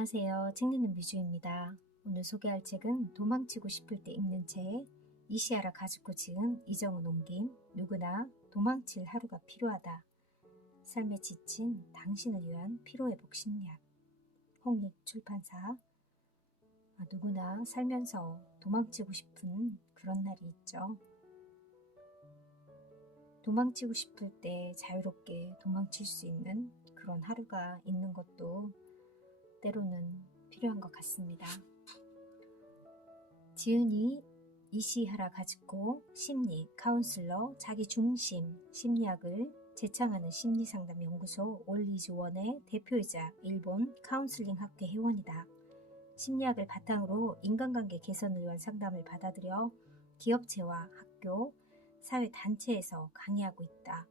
안녕하세요. 책 읽는 미주입니다. 오늘 소개할 책은 도망치고 싶을 때 읽는 책, 이시하라 가즈코 지은 이정은 옮김, 누구나 도망칠 하루가 필요하다. 삶에 지친 당신을 위한 피로회복 심리학. 홍익 출판사. 누구나 살면서 도망치고 싶은 그런 날이 있죠. 도망치고 싶을 때 자유롭게 도망칠 수 있는 그런 하루가 있는 것도 때로는 필요한 것 같습니다. 지은이 이시하라 가즈코 심리 카운슬러 자기 중심 심리학을 제창하는 심리상담 연구소 올리즈원의 대표이자 일본 카운슬링 학회 회원이다. 심리학을 바탕으로 인간관계 개선을 위한 상담을 받아들여 기업체와 학교, 사회 단체에서 강의하고 있다.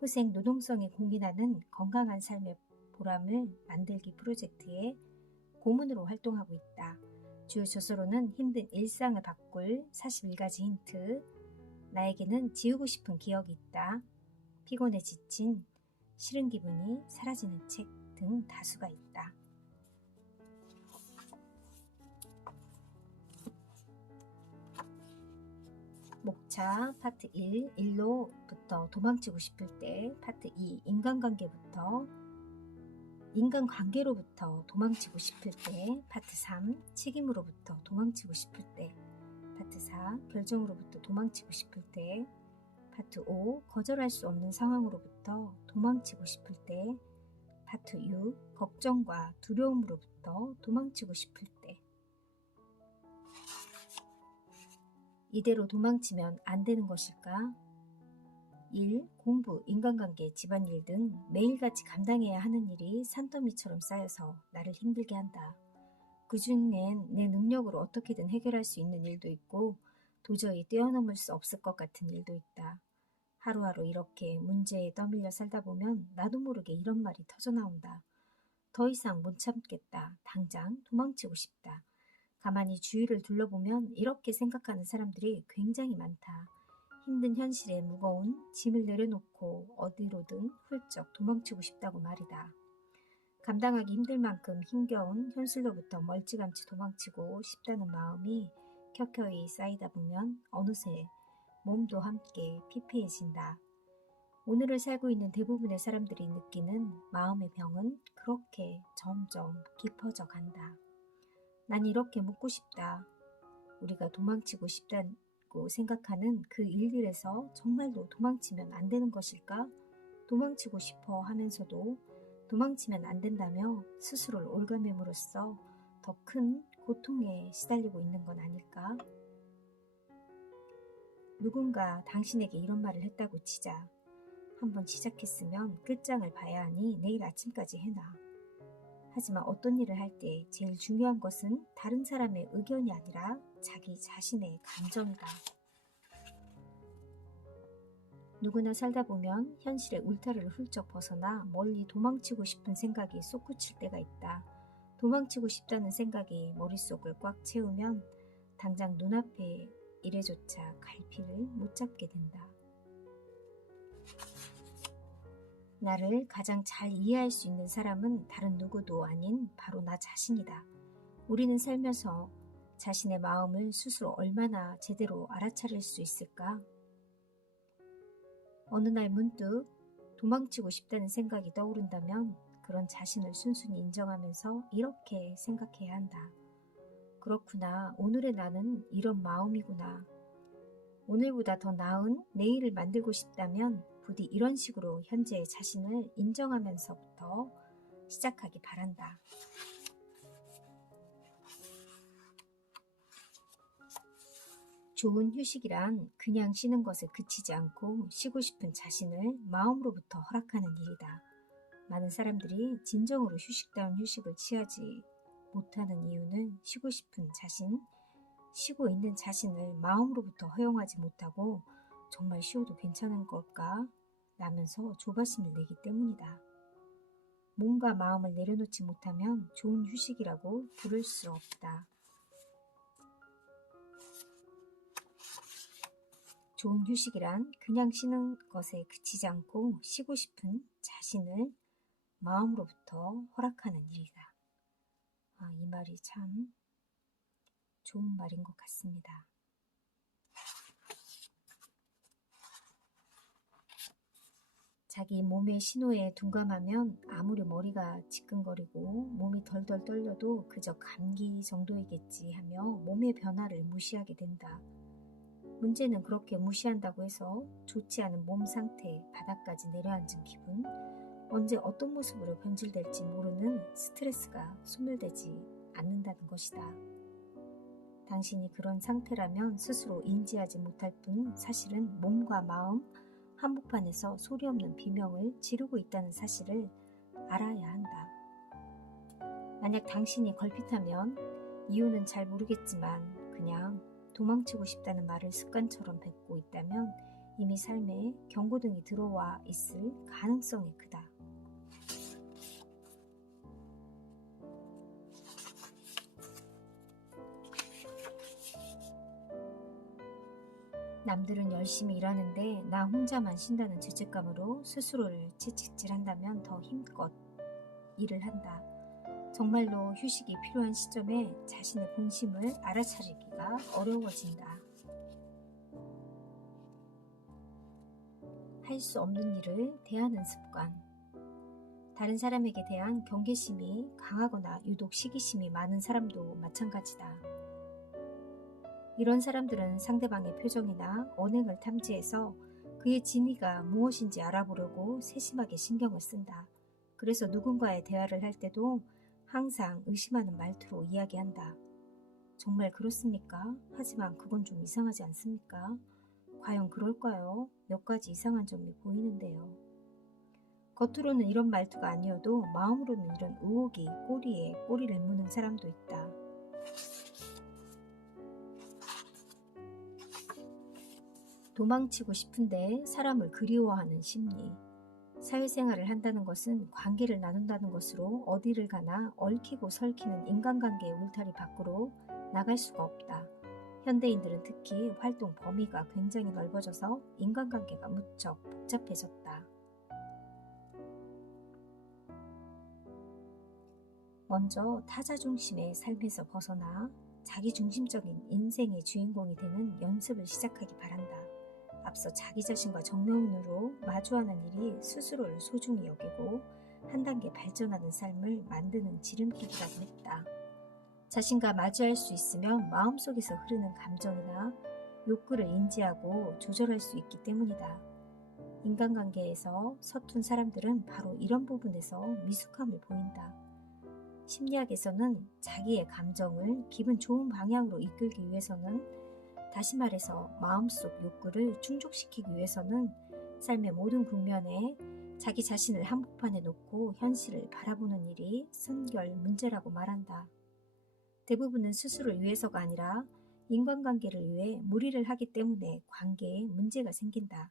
후생 노동성에 공인하는 건강한 삶의 보람을 만들기 프로젝트에 고문으로 활동하고 있다. 주요 저서로는 힘든 일상을 바꿀 41가지 힌트, 나에게는 지우고 싶은 기억이 있다, 피곤에 지친 싫은 기분이 사라지는 책 등 다수가 있다. 목차 파트 1, 1로부터 도망치고 싶을 때, 파트 2, 인간관계로부터 도망치고 싶을 때, 파트 3, 책임으로부터 도망치고 싶을 때, 파트 4, 결정으로부터 도망치고 싶을 때, 파트 5, 거절할 수 없는 상황으로부터 도망치고 싶을 때, 파트 6, 걱정과 두려움으로부터 도망치고 싶을 때. 이대로 도망치면 안 되는 것일까? 일, 공부, 인간관계, 집안일 등 매일같이 감당해야 하는 일이 산더미처럼 쌓여서 나를 힘들게 한다. 그중엔 내 능력으로 어떻게든 해결할 수 있는 일도 있고 도저히 뛰어넘을 수 없을 것 같은 일도 있다. 하루하루 이렇게 문제에 떠밀려 살다 보면 나도 모르게 이런 말이 터져나온다. 더 이상 못 참겠다. 당장 도망치고 싶다. 가만히 주위를 둘러보면 이렇게 생각하는 사람들이 굉장히 많다. 힘든 현실에 무거운 짐을 내려놓고 어디로든 훌쩍 도망치고 싶다고 말이다. 감당하기 힘들 만큼 힘겨운 현실로부터 멀찌감치 도망치고 싶다는 마음이 켜켜이 쌓이다 보면 어느새 몸도 함께 피폐해진다. 오늘을 살고 있는 대부분의 사람들이 느끼는 마음의 병은 그렇게 점점 깊어져 간다. 난 이렇게 묻고 싶다. 우리가 도망치고 싶다고 생각하는 그 일들에서 정말로 도망치면 안 되는 것일까? 도망치고 싶어 하면서도 도망치면 안 된다며 스스로를 올가매므로써 더 큰 고통에 시달리고 있는 건 아닐까? 누군가 당신에게 이런 말을 했다고 치자. 한번 시작했으면 끝장을 봐야 하니 내일 아침까지 해놔. 하지만 어떤 일을 할 때 제일 중요한 것은 다른 사람의 의견이 아니라 자기 자신의 감정이다. 누구나 살다 보면 현실의 울타리를 훌쩍 벗어나 멀리 도망치고 싶은 생각이 솟구칠 때가 있다. 도망치고 싶다는 생각이 머릿속을 꽉 채우면 당장 눈앞의 일에조차 갈피를 못 잡게 된다. 나를 가장 잘 이해할 수 있는 사람은 다른 누구도 아닌 바로 나 자신이다. 우리는 살면서 자신의 마음을 스스로 얼마나 제대로 알아차릴 수 있을까? 어느 날 문득 도망치고 싶다는 생각이 떠오른다면 그런 자신을 순순히 인정하면서 이렇게 생각해야 한다. 그렇구나. 오늘의 나는 이런 마음이구나. 오늘보다 더 나은 내일을 만들고 싶다면 부디 이런 식으로 현재의 자신을 인정하면서부터 시작하기 바란다. 좋은 휴식이란 그냥 쉬는 것에 그치지 않고 쉬고 싶은 자신을 마음으로부터 허락하는 일이다. 많은 사람들이 진정으로 휴식다운 휴식을 취하지 못하는 이유는 쉬고 싶은 자신, 쉬고 있는 자신을 마음으로부터 허용하지 못하고 정말 쉬어도 괜찮은 걸까? 라면서 조바심을 내기 때문이다. 몸과 마음을 내려놓지 못하면 좋은 휴식이라고 부를 수 없다. 좋은 휴식이란 그냥 쉬는 것에 그치지 않고 쉬고 싶은 자신을 마음으로부터 허락하는 일이다. 이 말이 참 좋은 말인 것 같습니다. 자기 몸의 신호에 둔감하면 아무리 머리가 지끈거리고 몸이 덜덜 떨려도 그저 감기 정도이겠지 하며 몸의 변화를 무시하게 된다. 문제는 그렇게 무시한다고 해서 좋지 않은 몸 상태, 바닥까지 내려앉은 기분, 언제 어떤 모습으로 변질될지 모르는 스트레스가 소멸되지 않는다는 것이다. 당신이 그런 상태라면 스스로 인지하지 못할 뿐 사실은 몸과 마음 한복판에서 소리 없는 비명을 지르고 있다는 사실을 알아야 한다. 만약 당신이 걸핏하면 이유는 잘 모르겠지만 그냥 도망치고 싶다는 말을 습관처럼 뱉고 있다면 이미 삶에 경고등이 들어와 있을 가능성이 크다. 남들은 열심히 일하는데 나 혼자만 쉰다는 죄책감으로 스스로를 채찍질한다면 더 힘껏 일을 한다. 정말로 휴식이 필요한 시점에 자신의 본심을 알아차리기가 어려워진다. 할 수 없는 일을 대하는 습관. 다른 사람에게 대한 경계심이 강하거나 유독 시기심이 많은 사람도 마찬가지다. 이런 사람들은 상대방의 표정이나 언행을 탐지해서 그의 진위가 무엇인지 알아보려고 세심하게 신경을 쓴다. 그래서 누군가의 대화를 할 때도 항상 의심하는 말투로 이야기한다. 정말 그렇습니까? 하지만 그건 좀 이상하지 않습니까? 과연 그럴까요? 몇 가지 이상한 점이 보이는데요. 겉으로는 이런 말투가 아니어도 마음으로는 이런 의혹이 꼬리에 꼬리를 무는 사람도 있다. 도망치고 싶은데 사람을 그리워하는 심리. 사회생활을 한다는 것은 관계를 나눈다는 것으로 어디를 가나 얽히고 설키는 인간관계의 울타리 밖으로 나갈 수가 없다. 현대인들은 특히 활동 범위가 굉장히 넓어져서 인간관계가 무척 복잡해졌다. 먼저 타자 중심의 삶에서 벗어나 자기중심적인 인생의 주인공이 되는 연습을 시작하기 바란다. 앞서 자기 자신과 정면으로 마주하는 일이 스스로를 소중히 여기고 한 단계 발전하는 삶을 만드는 지름길이라고 했다. 자신과 마주할 수 있으면 마음속에서 흐르는 감정이나 욕구를 인지하고 조절할 수 있기 때문이다. 인간관계에서 서툰 사람들은 바로 이런 부분에서 미숙함을 보인다. 심리학에서는 자기의 감정을 기분 좋은 방향으로 이끌기 위해서는, 다시 말해서 마음속 욕구를 충족시키기 위해서는 삶의 모든 국면에 자기 자신을 한복판에 놓고 현실을 바라보는 일이 선결 문제라고 말한다. 대부분은 스스로를 위해서가 아니라 인간관계를 위해 무리를 하기 때문에 관계에 문제가 생긴다.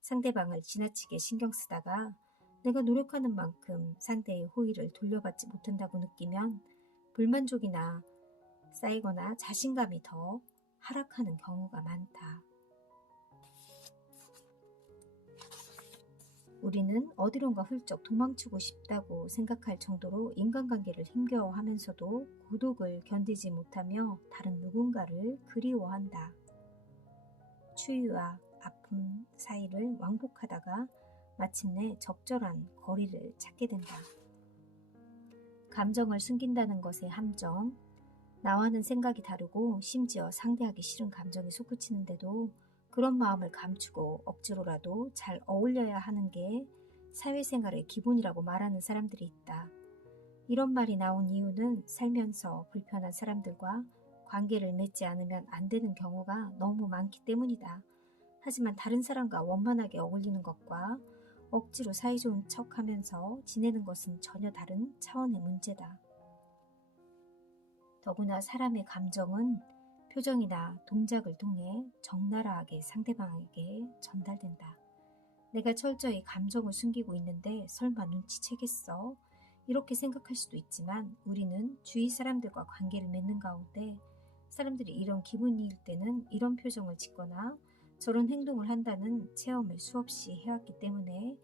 상대방을 지나치게 신경 쓰다가 내가 노력하는 만큼 상대의 호의를 돌려받지 못한다고 느끼면 불만족이나 쌓이거나 자신감이 더 하락하는 경우가 많다. 우리는 어디론가 훌쩍 도망치고 싶다고 생각할 정도로 인간관계를 힘겨워하면서도 고독을 견디지 못하며 다른 누군가를 그리워한다. 추위와 아픔 사이를 왕복하다가 마침내 적절한 거리를 찾게 된다. 감정을 숨긴다는 것의 함정, 나와는 생각이 다르고 심지어 상대하기 싫은 감정이 솟구치는데도 그런 마음을 감추고 억지로라도 잘 어울려야 하는 게 사회생활의 기본이라고 말하는 사람들이 있다. 이런 말이 나온 이유는 살면서 불편한 사람들과 관계를 맺지 않으면 안 되는 경우가 너무 많기 때문이다. 하지만 다른 사람과 원만하게 어울리는 것과 억지로 사이좋은 척하면서 지내는 것은 전혀 다른 차원의 문제다. 더구나 사람의 감정은 표정이나 동작을 통해 적나라하게 상대방에게 전달된다. 내가 철저히 감정을 숨기고 있는데 설마 눈치채겠어? 이렇게 생각할 수도 있지만 우리는 주위 사람들과 관계를 맺는 가운데 사람들이 이런 기분일 때는 이런 표정을 짓거나 저런 행동을 한다는 체험을 수없이 해왔기 때문에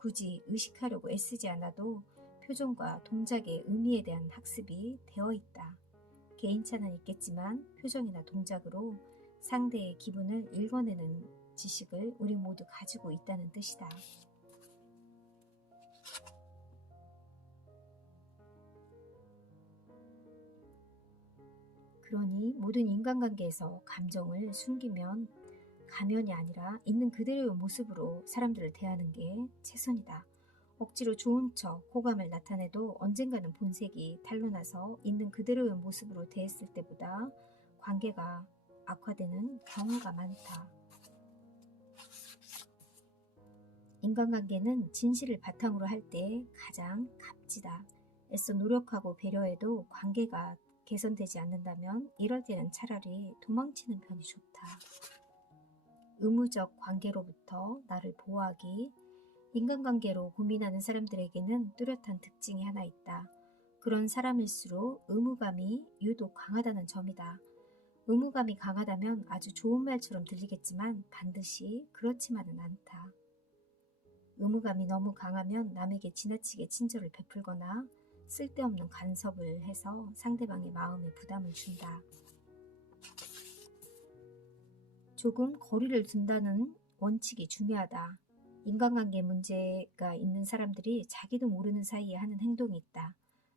굳이 의식하려고 애쓰지 않아도 표정과 동작의 의미에 대한 학습이 되어 있다. 개인차는 있겠지만 표정이나 동작으로 상대의 기분을 읽어내는 지식을 우리 모두 가지고 있다는 뜻이다. 그러니 모든 인간관계에서 감정을 숨기면 가면이 아니라 있는 그대로의 모습으로 사람들을 대하는 게 최선이다. 억지로 좋은 척 호감을 나타내도 언젠가는 본색이 탄로나서 있는 그대로의 모습으로 대했을 때보다 관계가 악화되는 경우가 많다. 인간관계는 진실을 바탕으로 할 때 가장 값지다. 애써 노력하고 배려해도 관계가 개선되지 않는다면 이럴 때는 차라리 도망치는 편이 좋다. 의무적 관계로부터 나를 보호하기. 인간관계로 고민하는 사람들에게는 뚜렷한 특징이 하나 있다. 그런 사람일수록 의무감이 유독 강하다는 점이다. 의무감이 강하다면 아주 좋은 말처럼 들리겠지만 반드시 그렇지만은 않다. 의무감이 너무 강하면 남에게 지나치게 친절을 베풀거나 쓸데없는 간섭을 해서 상대방의 마음에 부담을 준다. 조금 거리를 둔다는 원칙이 중요하다. 인간관계 문제가 있는 사람들이 자기도 모르는 사이에 하는 행동이 있다.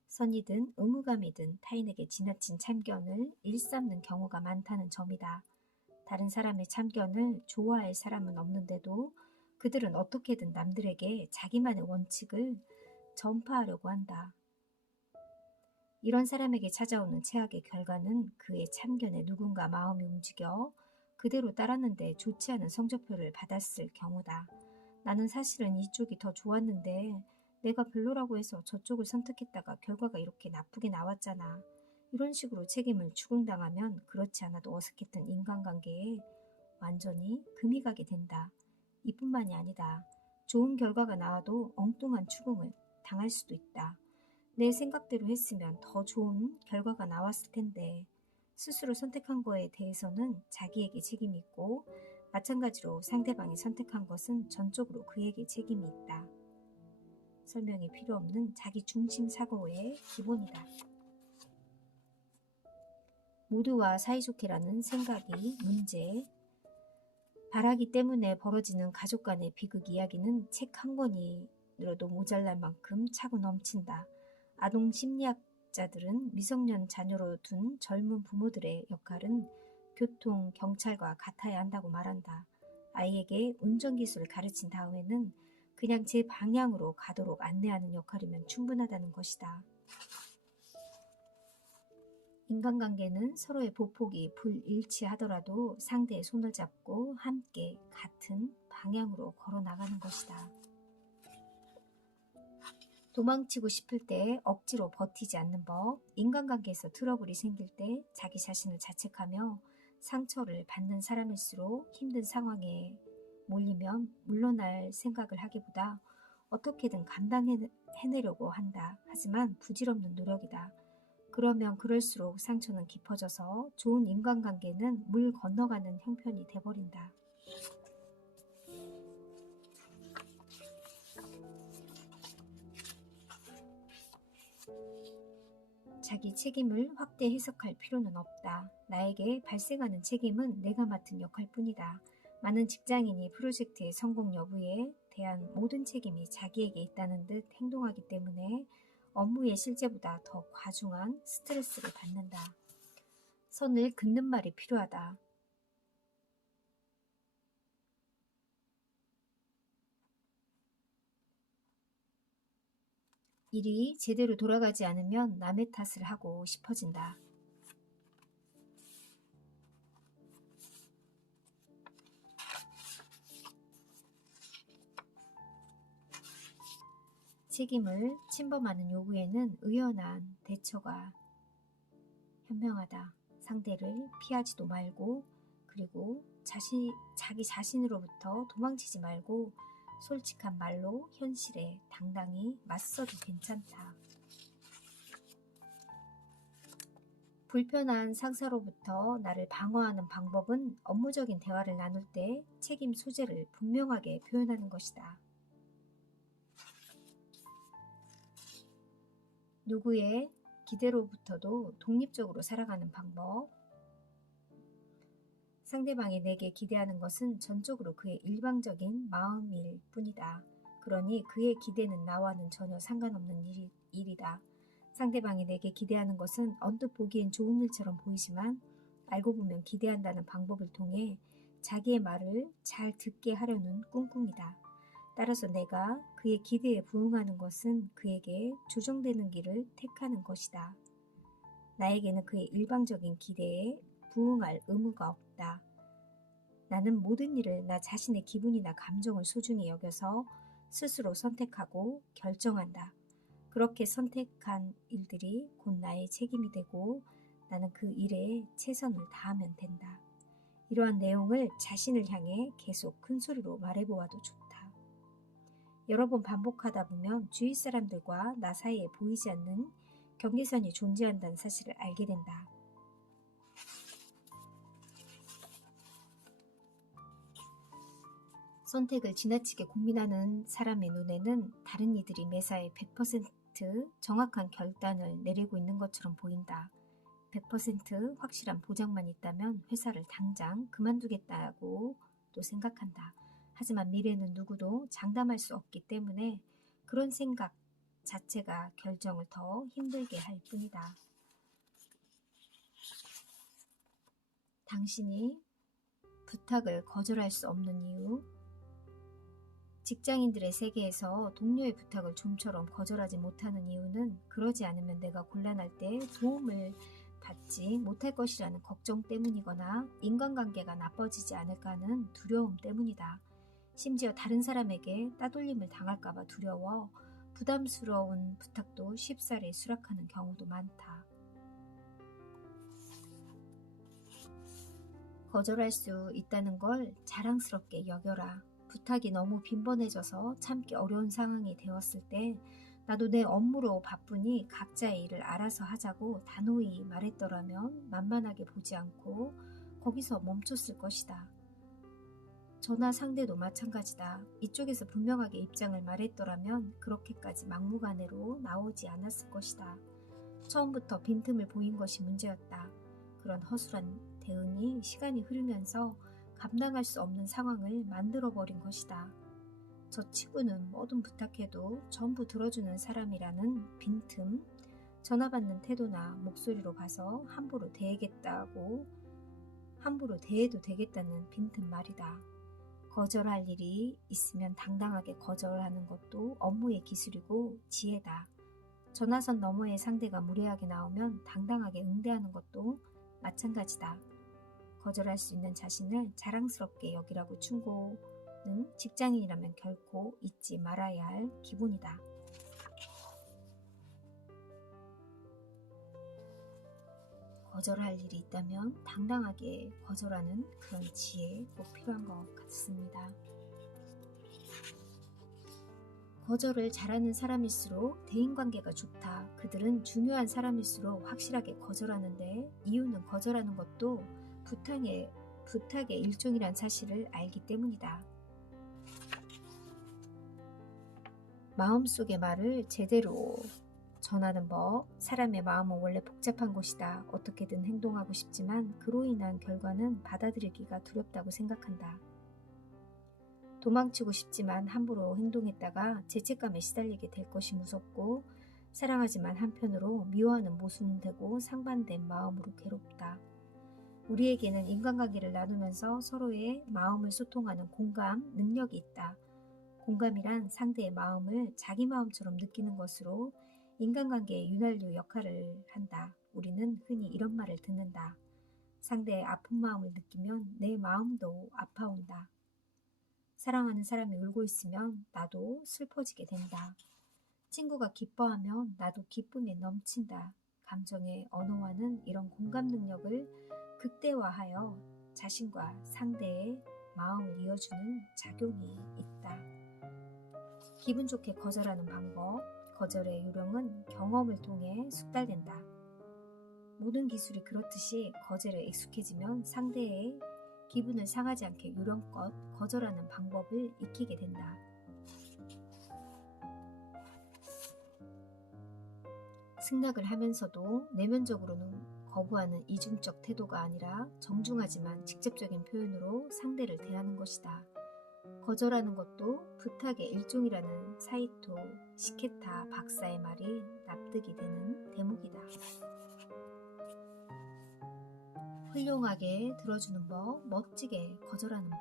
선이든 의무감이든 타인에게 지나친 참견을 일삼는 경우가 많다는 점이다. 다른 사람의 참견을 좋아할 사람은 없는데도 그들은 어떻게든 남들에게 자기만의 원칙을 전파하려고 한다. 이런 사람에게 찾아오는 최악의 결과는 그의 참견에 누군가 마음이 움직여 그대로 따랐는데 좋지 않은 성적표를 받았을 경우다. 나는 사실은 이쪽이 더 좋았는데 내가 별로라고 해서 저쪽을 선택했다가 결과가 이렇게 나쁘게 나왔잖아. 이런 식으로 책임을 추궁당하면 그렇지 않아도 어색했던 인간관계에 완전히 금이 가게 된다. 이뿐만이 아니다. 좋은 결과가 나와도 엉뚱한 추궁을 당할 수도 있다. 내 생각대로 했으면 더 좋은 결과가 나왔을 텐데 스스로 선택한 거에 대해서는 자기에게 책임이 있고 마찬가지로 상대방이 선택한 것은 전적으로 그에게 책임이 있다. 설명이 필요 없는 자기 중심 사고의 기본이다. 모두와 사이좋게라는 생각이 문제. 바라기 때문에 벌어지는 가족 간의 비극 이야기는 책 한 권으로도 모자랄 만큼 차고 넘친다. 아동 심리학자들은 미성년 자녀로 둔 젊은 부모들의 역할은 교통, 경찰과 같아야 한다고 말한다. 아이에게 운전기술을 가르친 다음에는 그냥 제 방향으로 가도록 안내하는 역할이면 충분하다는 것이다. 인간관계는 서로의 보폭이 불일치하더라도 상대의 손을 잡고 함께 같은 방향으로 걸어 나가는 것이다. 도망치고 싶을 때 억지로 버티지 않는 법. 인간관계에서 트러블이 생길 때 자기 자신을 자책하며 상처를 받는 사람일수록 힘든 상황에 몰리면 물러날 생각을 하기보다 어떻게든 감당해내려고 한다. 하지만 부질없는 노력이다. 그러면 그럴수록 상처는 깊어져서 좋은 인간관계는 물 건너가는 형편이 돼버린다. 자기 책임을 확대 해석할 필요는 없다. 나에게 발생하는 책임은 내가 맡은 역할 뿐이다. 많은 직장인이 프로젝트의 성공 여부에 대한 모든 책임이 자기에게 있다는 듯 행동하기 때문에 업무의 실제보다 더 과중한 스트레스를 받는다. 선을 긋는 말이 필요하다. 일이 제대로 돌아가지 않으면 남의 탓을 하고 싶어진다. 책임을 침범하는 요구에는 의연한 대처가 현명하다. 상대를 피하지도 말고 그리고 자기 자신으로부터 도망치지 말고 솔직한 말로 현실에 당당히 맞서도 괜찮다. 불편한 상사로부터 나를 방어하는 방법은 업무적인 대화를 나눌 때 책임 소재를 분명하게 표현하는 것이다. 누구의 기대로부터도 독립적으로 살아가는 방법. 상대방이 내게 기대하는 것은 전적으로 그의 일방적인 마음일 뿐이다. 그러니 그의 기대는 나와는 전혀 상관없는 일이다. 상대방이 내게 기대하는 것은 언뜻 보기엔 좋은 일처럼 보이지만 알고 보면 기대한다는 방법을 통해 자기의 말을 잘 듣게 하려는 꿍꿍이다. 따라서 내가 그의 기대에 부응하는 것은 그에게 조정되는 길을 택하는 것이다. 나에게는 그의 일방적인 기대에 부응할 의무가 없다. 나는 모든 일을 나 자신의 기분이나 감정을 소중히 여겨서 스스로 선택하고 결정한다. 그렇게 선택한 일들이 곧 나의 책임이 되고 나는 그 일에 최선을 다하면 된다. 이러한 내용을 자신을 향해 계속 큰 소리로 말해보아도 좋다. 여러 번 반복하다 보면 주위 사람들과 나 사이에 보이지 않는 경계선이 존재한다는 사실을 알게 된다. 선택을 지나치게 고민하는 사람의 눈에는 다른 이들이 매사에 100% 정확한 결단을 내리고 있는 것처럼 보인다. 100% 확실한 보장만 있다면 회사를 당장 그만두겠다고 또 생각한다. 하지만 미래는 누구도 장담할 수 없기 때문에 그런 생각 자체가 결정을 더 힘들게 할 뿐이다. 당신이 부탁을 거절할 수 없는 이유. 직장인들의 세계에서 동료의 부탁을 좀처럼 거절하지 못하는 이유는 그러지 않으면 내가 곤란할 때 도움을 받지 못할 것이라는 걱정 때문이거나 인간관계가 나빠지지 않을까 하는 두려움 때문이다. 심지어 다른 사람에게 따돌림을 당할까봐 두려워 부담스러운 부탁도 쉽사리 수락하는 경우도 많다. 거절할 수 있다는 걸 자랑스럽게 여겨라. 부탁이 너무 빈번해져서 참기 어려운 상황이 되었을 때 나도 내 업무로 바쁘니 각자의 일을 알아서 하자고 단호히 말했더라면 만만하게 보지 않고 거기서 멈췄을 것이다. 전화 상대도 마찬가지다. 이쪽에서 분명하게 입장을 말했더라면 그렇게까지 막무가내로 나오지 않았을 것이다. 처음부터 빈틈을 보인 것이 문제였다. 그런 허술한 대응이 시간이 흐르면서 감당할 수 없는 상황을 만들어버린 것이다. 저 친구는 뭐든 부탁해도 전부 들어주는 사람이라는 빈틈, 전화 받는 태도나 목소리로 봐서 함부로 대해도 되겠다는 빈틈 말이다. 거절할 일이 있으면 당당하게 거절하는 것도 업무의 기술이고 지혜다. 전화선 너머의 상대가 무례하게 나오면 당당하게 응대하는 것도 마찬가지다. 거절할 수 있는 자신을 자랑스럽게 여기라고 충고는 직장인이라면 결코 잊지 말아야 할 기본이다. 거절할 일이 있다면 당당하게 거절하는 그런 지혜 꼭 필요한 것 같습니다. 거절을 잘하는 사람일수록 대인관계가 좋다. 그들은 중요한 사람일수록 확실하게 거절하는데 이유는 거절하는 것도 부탁의 일종이란 사실을 알기 때문이다. 마음속의 말을 제대로 전하는 법. 사람의 마음은 원래 복잡한 것이다. 어떻게든 행동하고 싶지만 그로 인한 결과는 받아들이기가 두렵다고 생각한다. 도망치고 싶지만 함부로 행동했다가 죄책감에 시달리게 될 것이 무섭고 사랑하지만 한편으로 미워하는 모순되고 상반된 마음으로 괴롭다. 우리에게는 인간관계를 나누면서 서로의 마음을 소통하는 공감 능력이 있다. 공감이란 상대의 마음을 자기 마음처럼 느끼는 것으로 인간관계의 윤활유 역할을 한다. 우리는 흔히 이런 말을 듣는다. 상대의 아픈 마음을 느끼면 내 마음도 아파온다. 사랑하는 사람이 울고 있으면 나도 슬퍼지게 된다. 친구가 기뻐하면 나도 기쁨에 넘친다. 감정의 언어와는 이런 공감 능력을 극대화하여 자신과 상대의 마음을 이어주는 작용이 있다. 기분 좋게 거절하는 방법. 거절의 요령은 경험을 통해 숙달된다. 모든 기술이 그렇듯이 거절에 익숙해지면 상대의 기분을 상하지 않게 요령껏 거절하는 방법을 익히게 된다. 승낙을 하면서도 내면적으로는 거부하는 이중적 태도가 아니라 정중하지만 직접적인 표현으로 상대를 대하는 것이다. 거절하는 것도 부탁의 일종이라는 사이토 시케타 박사의 말이 납득이 되는 대목이다. 훌륭하게 들어주는 법, 멋지게 거절하는 법.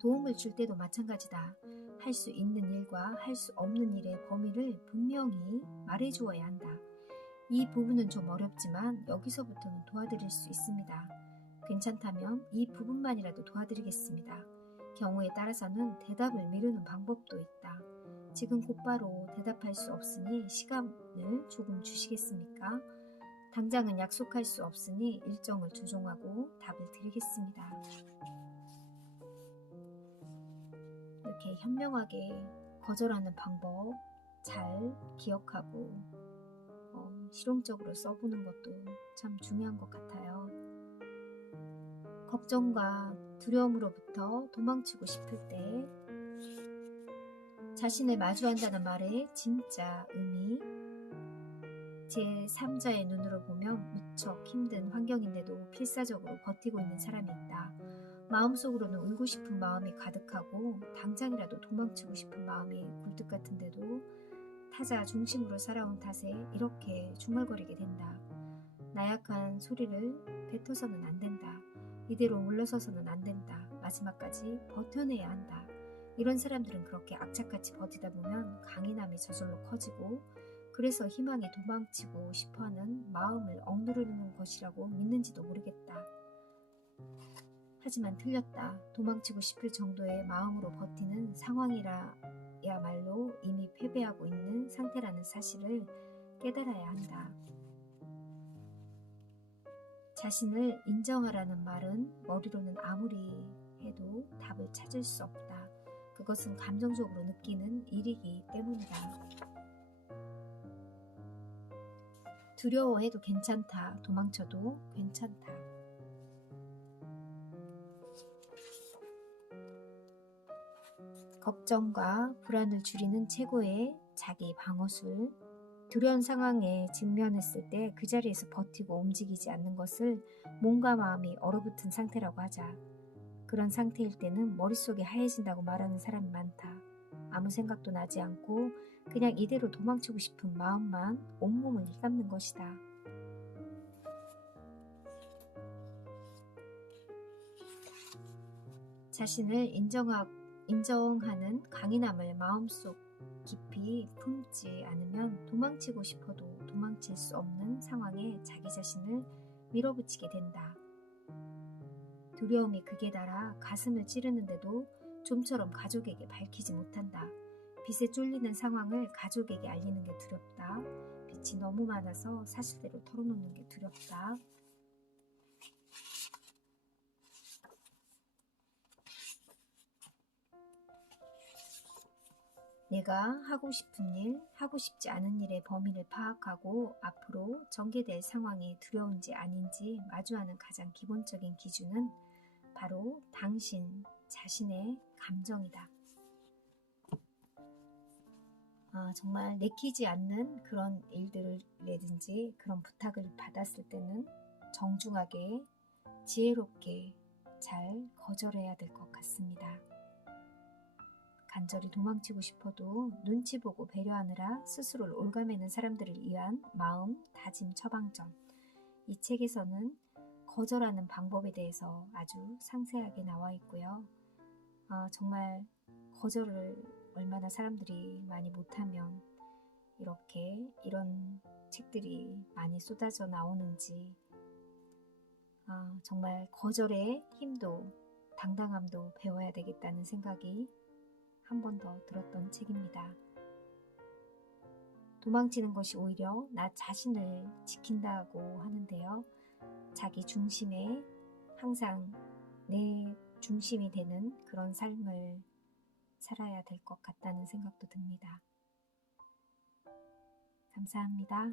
도움을 줄 때도 마찬가지다. 할 수 있는 일과 할 수 없는 일의 범위를 분명히 말해주어야 한다. 이 부분은 좀 어렵지만 여기서부터는 도와드릴 수 있습니다. 괜찮다면 이 부분만이라도 도와드리겠습니다. 경우에 따라서는 대답을 미루는 방법도 있다. 지금 곧바로 대답할 수 없으니 시간을 조금 주시겠습니까? 당장은 약속할 수 없으니 일정을 조정하고 답을 드리겠습니다. 이렇게 현명하게 거절하는 방법 잘 기억하고 실용적으로 써보는 것도 참 중요한 것 같아요. 걱정과 두려움으로부터 도망치고 싶을 때 자신을 마주한다는 말의 진짜 의미, 제3자의 눈으로 보면 무척 힘든 환경인데도 필사적으로 버티고 있는 사람이 있다. 마음속으로는 울고 싶은 마음이 가득하고 당장이라도 도망치고 싶은 마음이 굴뚝 같은데도 타자 중심으로 살아온 탓에 이렇게 중얼거리게 된다. 나약한 소리를 뱉어서는 안 된다. 이대로 물러서서는 안 된다. 마지막까지 버텨내야 한다. 이런 사람들은 그렇게 악착같이 버티다 보면 강인함이 저절로 커지고 그래서 희망이 도망치고 싶어하는 마음을 억누르는 것이라고 믿는지도 모르겠다. 하지만 틀렸다. 도망치고 싶을 정도의 마음으로 버티는 상황이라야말로 이미 패배하고 있는 상태라는 사실을 깨달아야 한다. 자신을 인정하라는 말은 머리로는 아무리 해도 답을 찾을 수 없다. 그것은 감정적으로 느끼는 일이기 때문이다. 두려워해도 괜찮다. 도망쳐도 괜찮다. 걱정과 불안을 줄이는 최고의 자기 방어술. 두려운 상황에 직면했을 때 그 자리에서 버티고 움직이지 않는 것을 몸과 마음이 얼어붙은 상태라고 하자. 그런 상태일 때는 머릿속이 하얘진다고 말하는 사람이 많다. 아무 생각도 나지 않고 그냥 이대로 도망치고 싶은 마음만 온몸을 휘감는 것이다. 자신을 인정하는 강인함을 마음속 깊이 품지 않으면 도망치고 싶어도 도망칠 수 없는 상황에 자기 자신을 밀어붙이게 된다. 두려움이 극에 달아 가슴을 찌르는데도 좀처럼 가족에게 밝히지 못한다. 빛에 쫄리는 상황을 가족에게 알리는 게 두렵다. 빛이 너무 많아서 사실대로 털어놓는 게 두렵다. 내가 하고 싶은 일, 하고 싶지 않은 일의 범위를 파악하고 앞으로 전개될 상황이 두려운지 아닌지 마주하는 가장 기본적인 기준은 바로 당신 자신의 감정이다. 정말 내키지 않는 그런 일들이라든지 그런 부탁을 받았을 때는 정중하게, 지혜롭게 잘 거절해야 될 것 같습니다. 간절히 도망치고 싶어도 눈치 보고 배려하느라 스스로를 올가매는 사람들을 위한 마음 다짐 처방전. 이 책에서는 거절하는 방법에 대해서 아주 상세하게 나와 있고요. 정말 거절을 얼마나 사람들이 많이 못하면 이런 책들이 많이 쏟아져 나오는지 정말 거절의 힘도 당당함도 배워야 되겠다는 생각이 한 번 더 들었던 책입니다. 도망치는 것이 오히려 나 자신을 지킨다고 하는데요. 자기 중심에 항상 내 중심이 되는 그런 삶을 살아야 될 것 같다는 생각도 듭니다. 감사합니다.